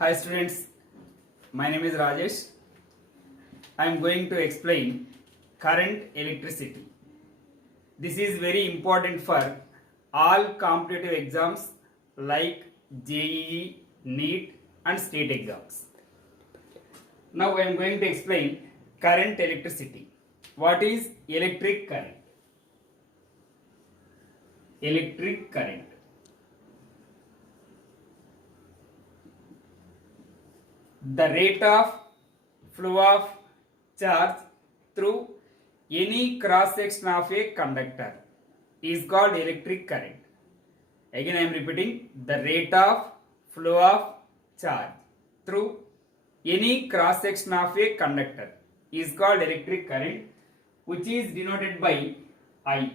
Hi students, my name is Rajesh. I am going to explain current electricity. This is very important for all competitive exams like JEE, NEET and state exams. Now I am going to explain current electricity. What is electric current? Electric current. The rate of flow of charge through any cross section of a conductor is called electric current. Again I am repeating, the rate of flow of charge through any cross section of a conductor is called electric current, which is denoted by I.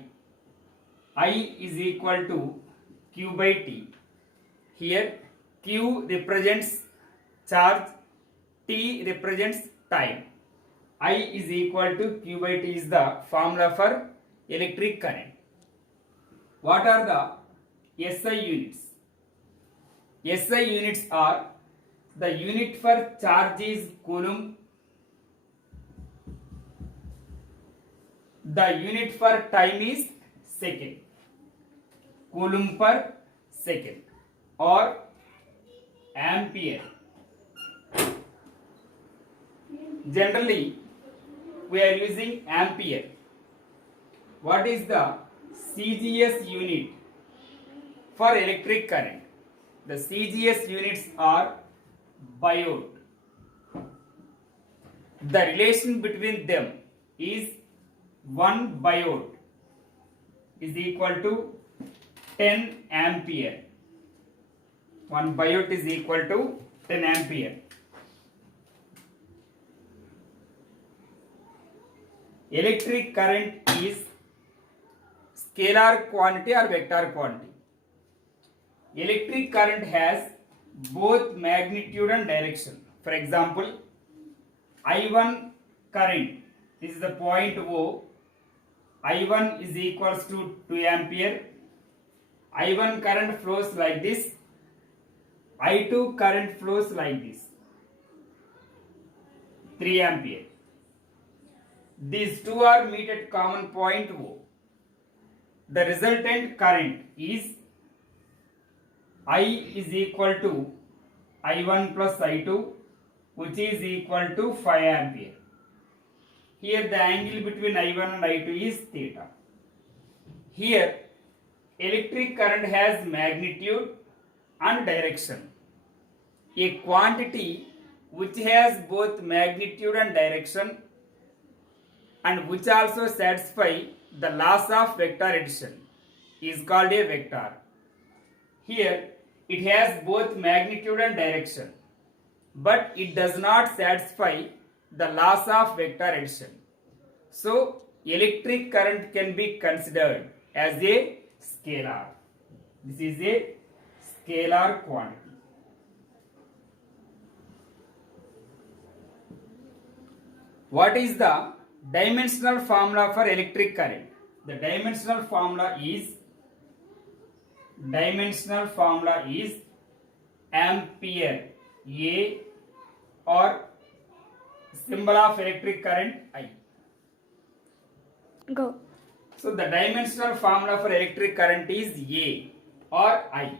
I is equal to Q by T. Here Q represents charge, T represents time. I is equal to Q by T is the formula for electric current. What are the SI units? SI units are, the unit for charge is coulomb, the unit for time is second, coulomb per second or ampere. Generally we are using ampere. What is the CGS unit for electric current? The CGS units are biot. The relation between them is 1 biot is equal to 10 ampere. 1 biot is equal to 10 ampere. Electric current is scalar quantity or vector quantity. Electric current has both magnitude and direction. For example, I1 current, this is the point O, I1 is equals to 2 ampere. I1 current flows like this, I2 current flows like this, 3 ampere. These two are meet at common point O. The resultant current is I is equal to I1 plus I2, which is equal to 5 ampere. Here the angle between I1 and I2 is theta. Here electric current has magnitude and direction. A quantity which has both magnitude and direction and which also satisfy the laws of vector addition is called a vector. Here it has both magnitude and direction, but it does not satisfy the laws of vector addition. So electric current can be considered as a scalar. This is a scalar quantity. What is the dimensional formula for electric current? The dimensional formula is ampere, A, or symbol of electric current I. Go. So the dimensional formula for electric current is A or I.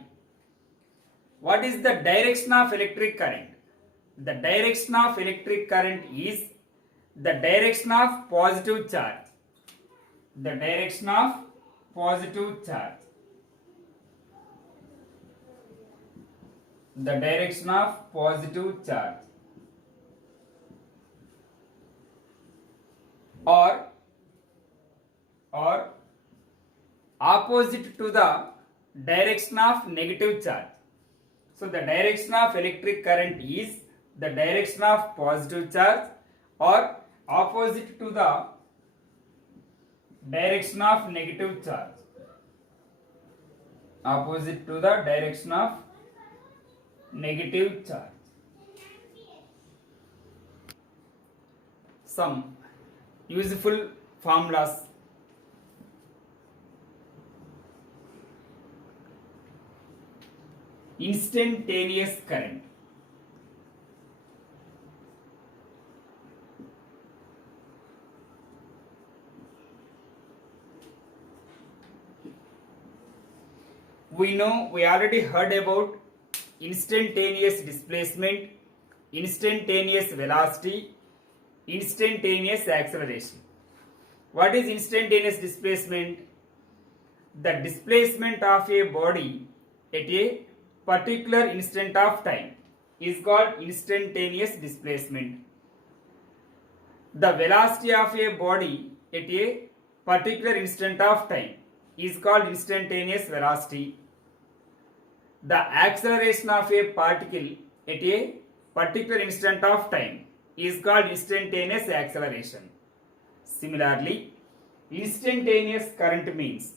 What is the direction of electric current? The direction of electric current is the direction of positive charge. The direction of positive charge. The direction of positive charge. Or opposite to the direction of negative charge. So the direction of electric current is the direction of positive charge or opposite to the direction of negative charge. Opposite to the direction of negative charge. Some useful formulas. Instantaneous current. we already heard about instantaneous displacement, instantaneous velocity, instantaneous acceleration. What is instantaneous displacement? The displacement of a body at a particular instant of time is called instantaneous displacement. The velocity of a body at a particular instant of time is called instantaneous velocity. The acceleration of a particle at a particular instant of time is called instantaneous acceleration. Similarly, instantaneous current means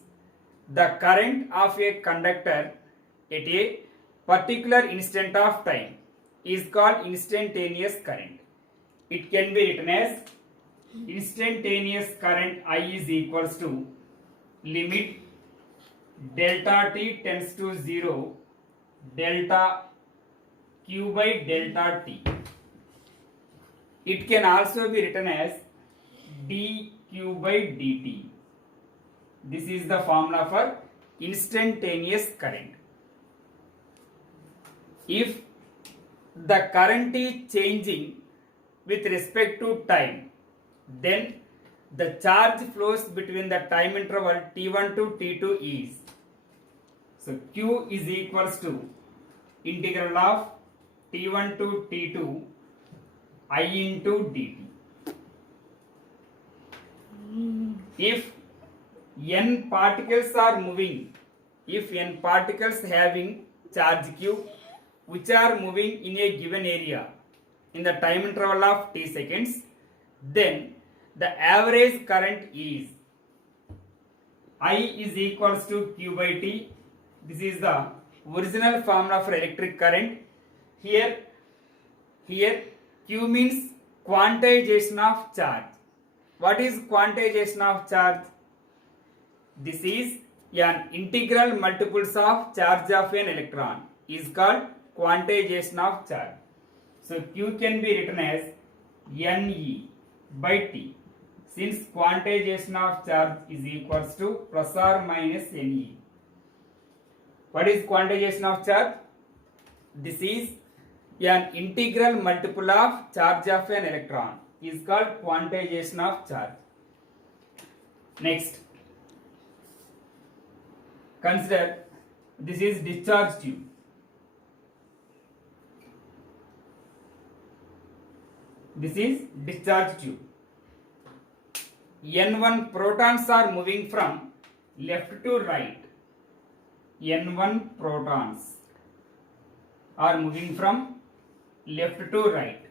the current of a conductor at a particular instant of time is called instantaneous current. It can be written as instantaneous current I is equals to limit delta t tends to 0 delta q by delta t. It can also be written as dq by dt. This is the formula for instantaneous current. If the current is changing with respect to time, then the charge flows between the time interval t1 to t2 is, so q is equals to integral of t1 to t2 I into dt. If n particles are moving, if n particles having charge q which are moving in a given area in the time interval of t seconds, then the average current is I is equals to q by t. This is the original formula for electric current. Here q means quantization of charge. What is quantization of charge? This is an integral multiples of charge of an electron is called quantization of charge. So q can be written as Ne by t, since quantization of charge is equals to plus or minus Ne. What is quantization of charge? This is an integral multiple of charge of an electron is called quantization of charge. Next, consider this is discharge tube. This is discharge tube. N1 protons are moving from left to right. N1 protons are moving from left to right.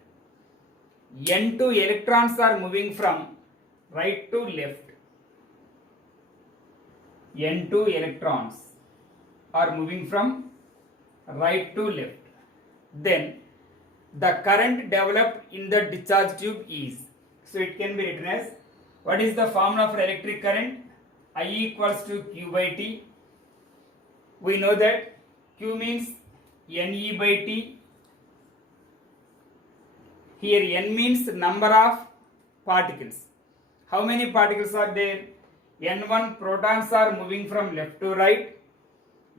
N2 electrons are moving from right to left. N2 electrons are moving from right to left. Then the current developed in the discharge tube is, so it can be written as, what is the formula for electric current? I equals to q by t. We know that q means Ne by t. Here n means number of particles. How many particles are there? N1 protons are moving from left to right.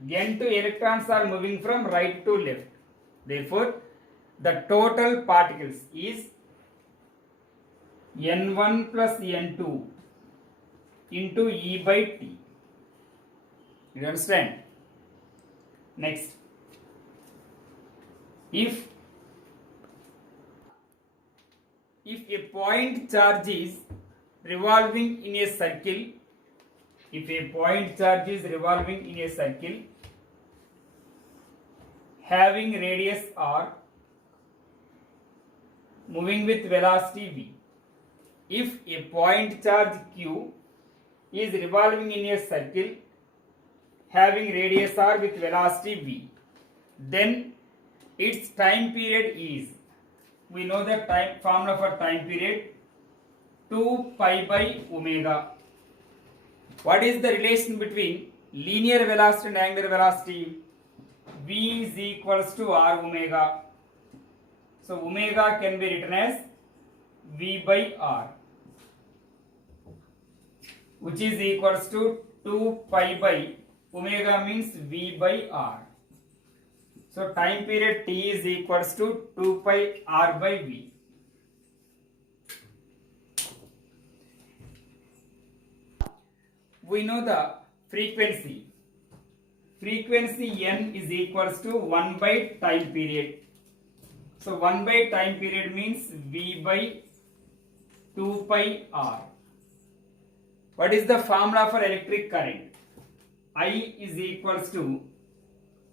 N2 electrons are moving from right to left. Therefore, the total particles is N1 plus N2 into E by T. You understand? Next, if a point charge is revolving in a circle, if a point charge is revolving in a circle having radius r, moving with velocity v. If a point charge q is revolving in a circle having radius r with velocity v, then its time period is, we know the time formula for time period, 2 pi by omega. What is the relation between linear velocity and angular velocity? V is equals to r omega. So omega can be written as V by r, which is equals to 2 pi by Omega means V by R. So time period T is equals to 2 pi R by V. We know the frequency. Frequency N is equals to 1 by time period. So 1 by time period means V by 2 pi R. What is the formula for electric current? I is equals to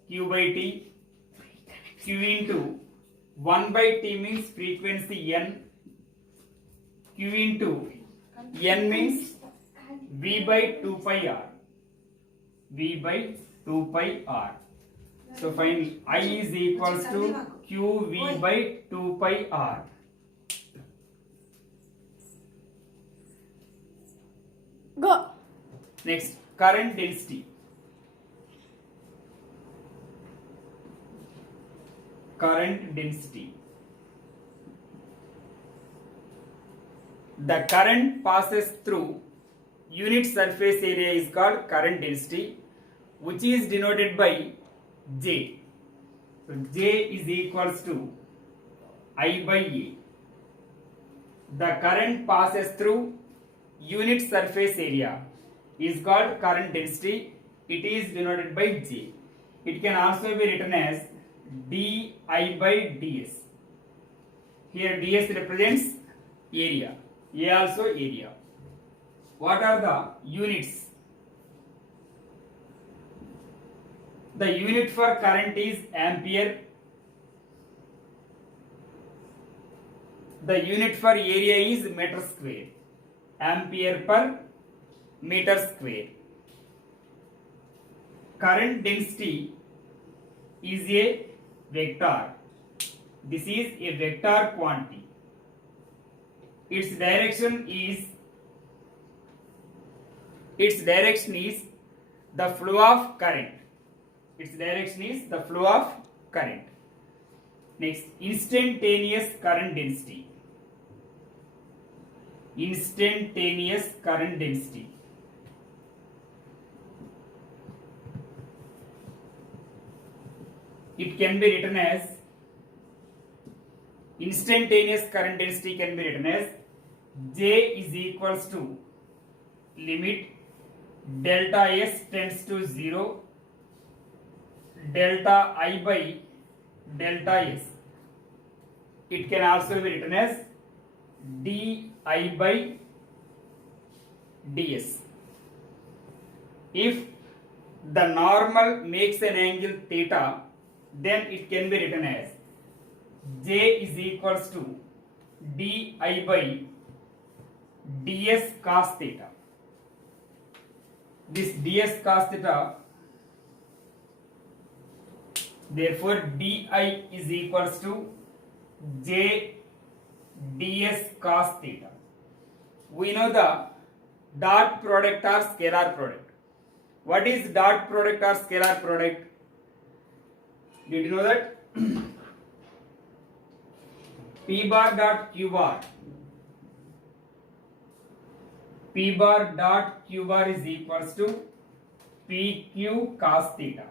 Q by T. Q into 1 by T means frequency N. Q into N means V by 2 pi R. V by 2 pi R. So finally I is equals to QV by 2 pi R. Go. Next, current density. Current density. The current passes through unit surface area is called current density, which is denoted by J. So J is equals to I by A. The current passes through unit surface area is called current density. It is denoted by J. It can also be written as di by ds. Here ds represents area. A also area. What are the units? The unit for current is ampere. The unit for area is meter square. Ampere per meter square. Current density is a vector. This is a vector quantity. Its direction is the flow of current. Its direction is the flow of current. Next, instantaneous current density. Instantaneous current density. It can be written as instantaneous current density can be written as J is equals to limit delta S tends to 0 delta I by delta S. It can also be written as di by ds. If the normal makes an angle theta, then it can be written as J is equals to di by ds cos theta. This ds cos theta, therefore di is equals to J ds cos theta. We know the dot product or scalar product. What is dot product or scalar product? Did you know that? P bar dot Q bar. P bar dot Q bar is equals to PQ cos theta.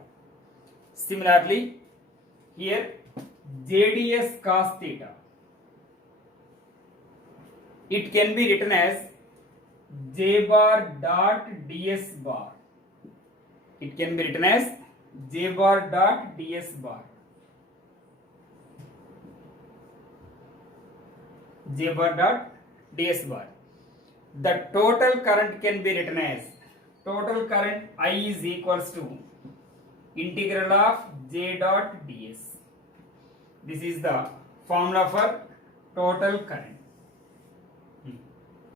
Similarly, here JDS cos theta. It can be written as J bar dot ds bar. It can be written as J bar dot ds bar. J bar dot ds bar. The total current can be written as total current I is equals to integral of J dot ds. This is the formula for total current.